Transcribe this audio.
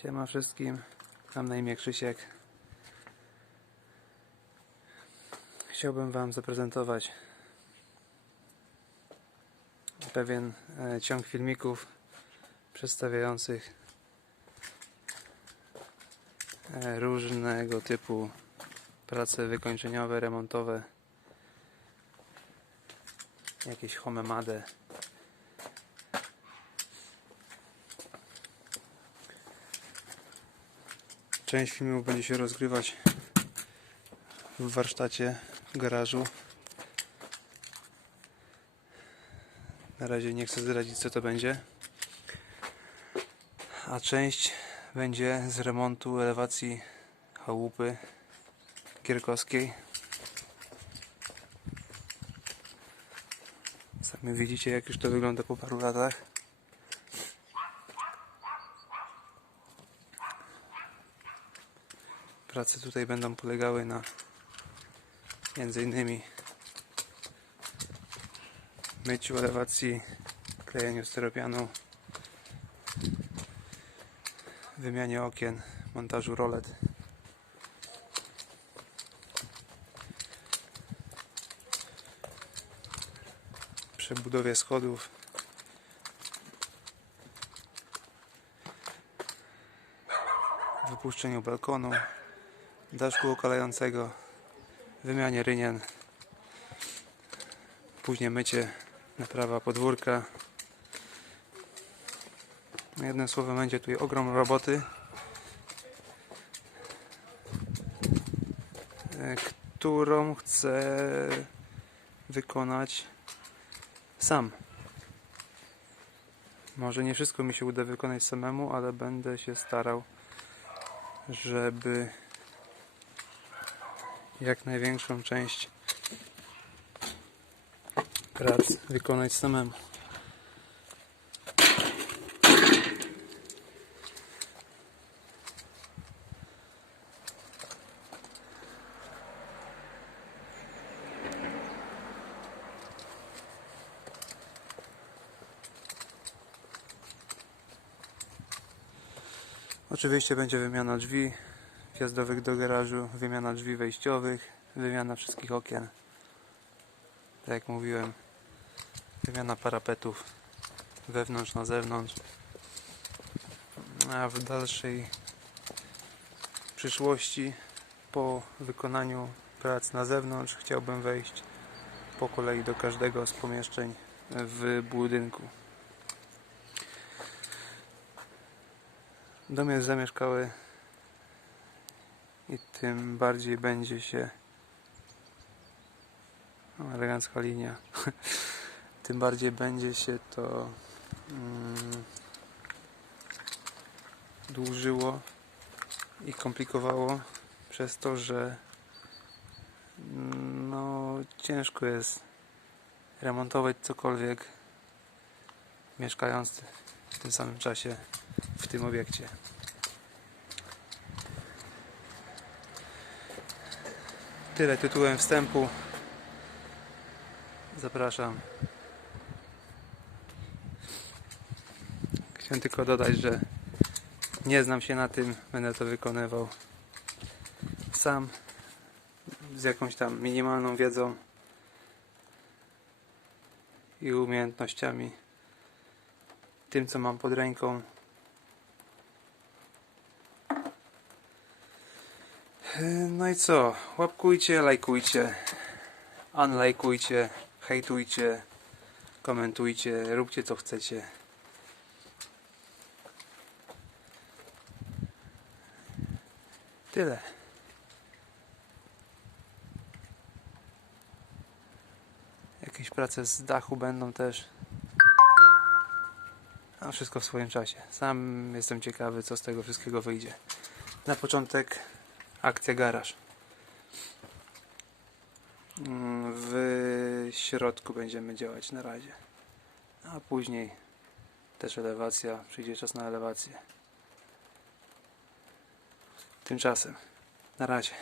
Siema wszystkim, mam na imię Krzysiek. Chciałbym Wam zaprezentować pewien e, ciąg filmików przedstawiających e, różnego typu prace wykończeniowe, remontowe, jakieś homemade. Część filmów będzie się rozgrywać w warsztacie, w garażu. Na razie nie chcę zdradzić co to będzie. A część będzie z remontu elewacji chałupy Kierkowskiej. Sami widzicie jak już to wygląda po paru latach. Prace tutaj będą polegały na między innymi myciu elewacji, klejeniu steropianu, wymianie okien, montażu rolet. Przebudowie schodów. Wypuszczeniu balkonu daszku okalającego, wymianie rynien, później mycie, naprawa podwórka. Jednym słowem będzie tutaj ogrom roboty, e, którą chcę wykonać sam. Może nie wszystko mi się uda wykonać samemu, ale będę się starał, żeby jak największą część prac wykonać samemu. Oczywiście będzie wymiana drzwi wjazdowych do garażu, wymiana drzwi wejściowych, wymiana wszystkich okien. Tak jak mówiłem, wymiana parapetów wewnątrz na zewnątrz. A w dalszej przyszłości, po wykonaniu prac na zewnątrz, chciałbym wejść po kolei do każdego z pomieszczeń w budynku. Dom jest zamieszkały i tym bardziej będzie się elegancka linia tym bardziej będzie się to mm, dłużyło i komplikowało przez to, że mm, no ciężko jest remontować cokolwiek mieszkając w tym samym czasie w tym obiekcie. Tyle tytułem wstępu. Zapraszam. Chciałem tylko dodać, że nie znam się na tym, będę to wykonywał sam z jakąś tam minimalną wiedzą i umiejętnościami tym co mam pod ręką no i co łapkujcie, lajkujcie unlajkujcie hejtujcie komentujcie, róbcie co chcecie tyle jakieś prace z dachu będą też a wszystko w swoim czasie. Sam jestem ciekawy, co z tego wszystkiego wyjdzie. Na początek akcja garaż. Mm, W środku będziemy działać na razie. A później też elewacja. Przyjdzie czas na elewację. Tymczasem, na razie.